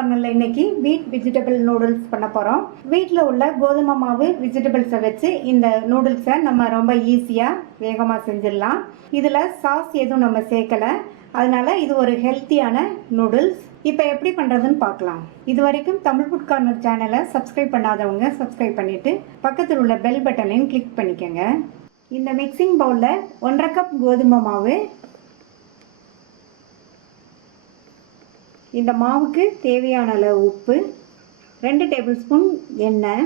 கார்னரில் இன்னைக்கு வீட் வெஜிடபிள் நூடுல்ஸ் பண்ண போகிறோம். வீட்டில் உள்ள கோதுமை மாவு வெஜிடபிள்ஸை வச்சு இந்த நூடுல்ஸை நம்ம ரொம்ப ஈஸியாக வேகமாக செஞ்சிடலாம். இதில் சாஸ் எதுவும் நம்ம சேர்க்கலை, அதனால இது ஒரு ஹெல்த்தியான நூடுல்ஸ். இப்போ எப்படி பண்ணுறதுன்னு பார்க்கலாம். இது வரைக்கும் தமிழ் ஃபுட் கார்னர் சேனலை சப்ஸ்கிரைப் பண்ணாதவங்க சப்ஸ்கிரைப் பண்ணிவிட்டு பக்கத்தில் உள்ள பெல் பட்டனையும் கிளிக் பண்ணிக்கோங்க. இந்த மிக்சிங் பவுலில் 1.5 கப் கோதுமை மாவு, இந்த மாவுக்கு தேவையான அளவு உப்பு, 2 டேபிள் ஸ்பூன் எண்ணெய்,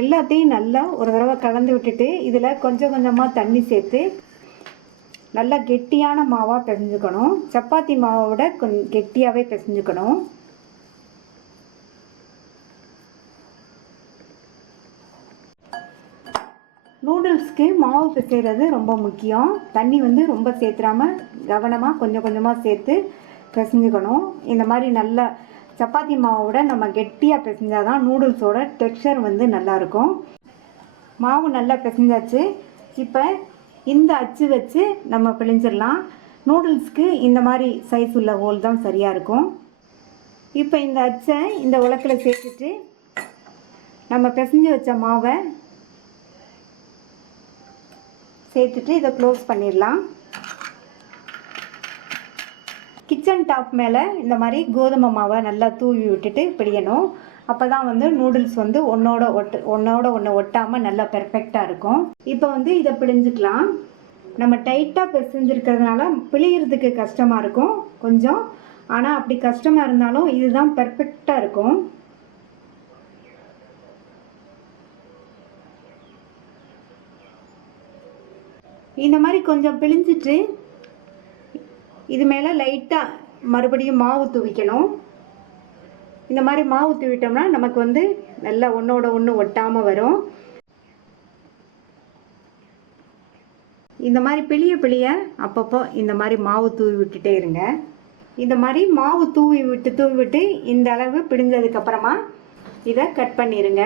எல்லாத்தையும் நல்லா ஒரு தடவை கலந்து விட்டுட்டு இதில் கொஞ்சம் கொஞ்சமாக தண்ணி சேர்த்து நல்லா கெட்டியான மாவாக பிசைஞ்சுக்கணும். சப்பாத்தி மாவை விட கொஞ்சம் கெட்டியாகவே பிசைஞ்சுக்கணும். நூடுல்ஸ்க்கு மாவு பிசைகிறது ரொம்ப முக்கியம். தண்ணி வந்து ரொம்ப சேர்த்துறாம கவனமாக கொஞ்சம் கொஞ்சமாக சேர்த்து பிசைஞ்சுக்கணும். இந்த மாதிரி நல்லா சப்பாத்தி மாவை விட நம்ம கெட்டியாக பிசைஞ்சாதான் நூடுல்ஸோட டெக்ஸ்சர் வந்து நல்லாயிருக்கும். மாவு நல்லா பிசைஞ்சாச்சு. இப்போ இந்த அச்சு வச்சு நம்ம பிழிஞ்சிடலாம். நூடுல்ஸ்க்கு இந்த மாதிரி சைஸ் உள்ள ஹோல் தான் சரியாக இருக்கும். இப்போ இந்த அச்சை இந்த உலக்கில் சேர்த்துட்டு நம்ம பிசைஞ்சு வச்ச மாவை சேர்த்துட்டு இதை க்ளோஸ் பண்ணிடலாம். கிச்சன் டாப் மேலே இந்த மாதிரி கோதுமை மாவை நல்லா தூவி விட்டுட்டு பிடிக்கணும். அப்போ தான் வந்து நூடுல்ஸ் வந்து ஒன்றோட ஒன்று ஒட்டாமல் நல்லா பெர்ஃபெக்டாக இருக்கும். இப்போ வந்து இதை பிழிஞ்சிக்கலாம். நம்ம டைட்டாக பிசைஞ்சிருக்கிறதுனால பிழிகிறதுக்கு கஷ்டமாக இருக்கும் கொஞ்சம், ஆனால் அப்படி கஷ்டமாக இருந்தாலும் இதுதான் பெர்ஃபெக்டாக இருக்கும். இந்த மாதிரி கொஞ்சம் பிழிஞ்சிட்டு இது மேலே லைட்டாக மறுபடியும் மாவு தூவிக்கணும். இந்த மாதிரி மாவு தூவிட்டோம்னா நமக்கு வந்து நல்லா ஒன்றோட ஒன்று ஒட்டாமல் வரும். இந்த மாதிரி பிழிய அப்பப்போ இந்த மாதிரி மாவு தூவி விட்டுட்டே இருங்க. இந்த மாதிரி மாவு தூவி விட்டு இந்த அளவு பிழிஞ்சதுக்கப்புறமா இதை கட் பண்ணிடுங்க.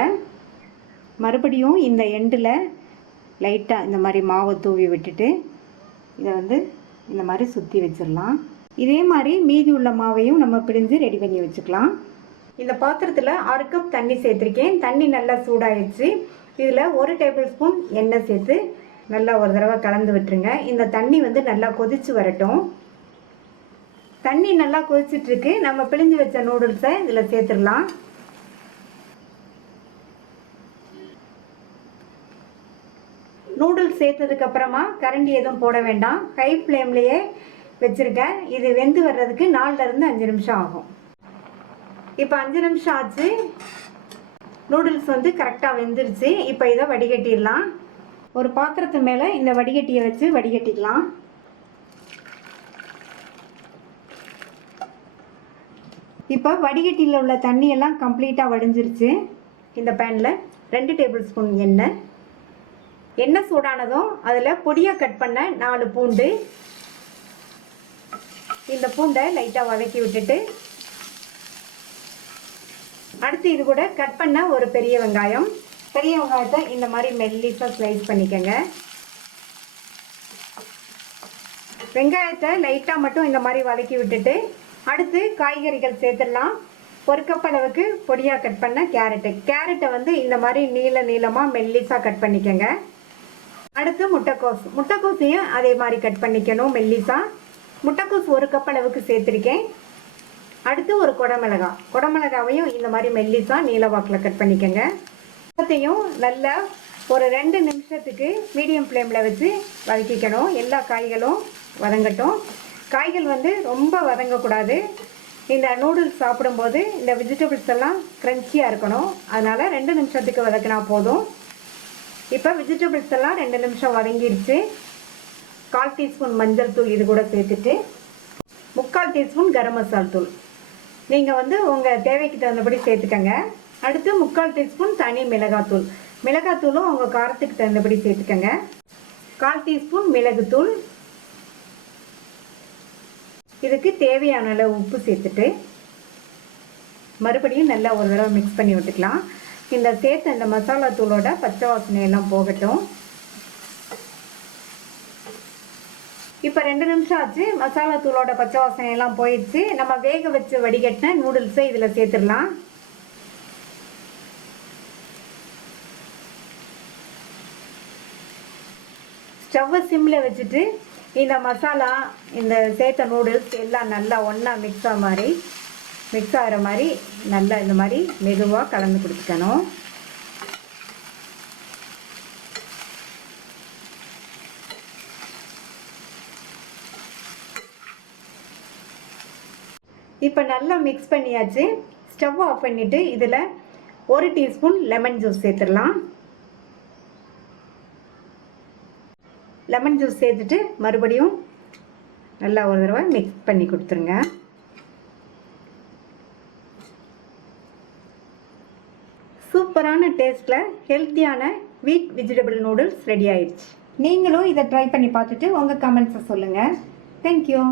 மறுபடியும் இந்த எண்டில் லைட்டாக இந்த மாதிரி மாவை தூவி விட்டுட்டு இதை வந்து இந்த மாதிரி சுற்றி வச்சிடலாம். இதே மாதிரி மீதி உள்ள மாவையும் நம்ம பிழிஞ்சு ரெடி பண்ணி வச்சுக்கலாம். இந்த பாத்திரத்தில் 1/2 கப் தண்ணி சேர்த்துருக்கேன். தண்ணி நல்லா சூடாகிடுச்சு. இதில் 1 டேபிள் ஸ்பூன் எண்ணெய் சேர்த்து நல்லா ஒரு தடவை கலந்து விட்டுருங்க. இந்த தண்ணி வந்து நல்லா கொதிச்சு வரட்டும். தண்ணி நல்லா கொதிச்சிட்ருக்கு. நம்ம பிழிஞ்சு வச்ச நூடுல்ஸை இதில் சேர்த்துடலாம். நூடுல்ஸ் சேர்த்ததுக்கப்புறமா கரண்டி எதுவும் போட வேண்டாம். ஹை ஃப்ளேம்லேயே வச்சுருக்கேன். இது வெந்து வர்றதுக்கு 4லேருந்து 5 நிமிஷம் ஆகும். இப்போ 5 நிமிஷம் ஆச்சு. நூடுல்ஸ் வந்து கரெக்டாக வெந்துருச்சு. இப்போ இதை வடிகட்டிடலாம். ஒரு பாத்திரத்து மேலே இந்த வடிகட்டியை வச்சு வடிகட்டிக்கலாம். இப்போ வடிகட்டியில் உள்ள தண்ணியெல்லாம் கம்ப்ளீட்டாக வடிஞ்சிருச்சு. இந்த பேனில் 2 டேபிள் ஸ்பூன் எண்ணெய் சூடானதும் அதில் பொடியாக கட் பண்ண 4 பூண்டு, இந்த பூண்டை லைட்டாக வதக்கி விட்டுட்டு அடுத்து இது கூட கட் பண்ண ஒரு பெரிய வெங்காயத்தை இந்த மாதிரி மெல்லிசாக ஸ்லைஸ் பண்ணிக்கோங்க. வெங்காயத்தை லைட்டாக மட்டும் இந்த மாதிரி வதக்கி விட்டுட்டு அடுத்து காய்கறிகள் சேர்த்துடலாம். 1 கப் அளவுக்கு பொடியாக கட் பண்ண கேரட்டை வந்து இந்த மாதிரி நீளமாக மெல்லிசாக கட் பண்ணிக்கோங்க. அடுத்து முட்டைக்கோஸையும் அதே மாதிரி கட் பண்ணிக்கணும் மெல்லிசா. முட்டைக்கோஸ் 1 கப் அளவுக்கு சேர்த்துருக்கேன். அடுத்து ஒரு குடமிளகாவையும் இந்த மாதிரி மெல்லிசா நீளவாக்கில் கட் பண்ணிக்கோங்க. எல்லாத்தையும் நல்லா ஒரு 2 நிமிஷத்துக்கு மீடியம் ஃப்ளேமில் வச்சு வதக்கிக்கணும். எல்லா காய்களும் வதங்கட்டும். காய்கள் வந்து ரொம்ப வதங்கக்கூடாது. இந்த நூடுல்ஸ் சாப்பிடும்போது இந்த வெஜிடபிள்ஸ் எல்லாம் க்ரன்ச்சியாக இருக்கணும். அதனால் 2 நிமிஷத்துக்கு வதக்கினா போதும். இப்போ வெஜிடபிள்ஸ் எல்லாம் 2 நிமிஷம் வதங்கிடுச்சு. 1/4 டீஸ்பூன் மஞ்சள் தூள் இது கூட சேர்த்துட்டு 3/4 டீஸ்பூன் கரம் மசாலா தூள் நீங்கள் வந்து உங்கள் தேவைக்கு தகுந்தபடி சேர்த்துக்கங்க. அடுத்து 3/4 டீஸ்பூன் தனி மிளகாத்தூளும் உங்கள் காரத்துக்கு தகுந்தபடி சேர்த்துக்கங்க. 1/4 டீஸ்பூன் மிளகுத்தூள், இதுக்கு தேவையான அளவு உப்பு சேர்த்துட்டு மறுபடியும் நல்லா ஒரு தடவை மிக்ஸ் பண்ணி விட்டுக்கலாம். இந்த சேர்த்த இந்த மசாலா தூளோட பச்சை வாசனை எல்லாம் போகட்டும். இப்போ 2 நிமிஷம் ஆச்சு. மசாலா தூளோட பச்சை வாசனை எல்லாம் போயிடுச்சு. நம்ம வேக வச்சு வடிகட்டின நூடுல்ஸை இதில் சேர்த்துடலாம். ஸ்டவ்வை சிம்மில் வச்சுட்டு இந்த மசாலா, இந்த சேர்த்த நூடுல்ஸ் எல்லாம் நல்லா ஒன்றா மிக்ஸ் ஆகிற மாதிரி நல்லா இந்த மாதிரி மெதுவாக கலந்து கொடுத்துக்கணும். இப்போ நல்லா மிக்ஸ் பண்ணியாச்சு. ஸ்டவ் ஆஃப் பண்ணிவிட்டு இதில் 1 டீஸ்பூன் லெமன் ஜூஸ் சேர்த்துடலாம். லெமன் ஜூஸ் சேர்த்துட்டு மறுபடியும் நல்லா ஒரு தடவை மிக்ஸ் பண்ணி கொடுத்துருங்க. சூப்பரான டேஸ்ட்டில் ஹெல்த்தியான வீட் வெஜிடபிள் நூடுல்ஸ் ரெடி ஆயிடுச்சு. நீங்களும் இதை ட்ரை பண்ணி பார்த்துட்டு உங்கள் கமெண்ட்ஸை சொல்லுங்கள். தேங்க்யூ.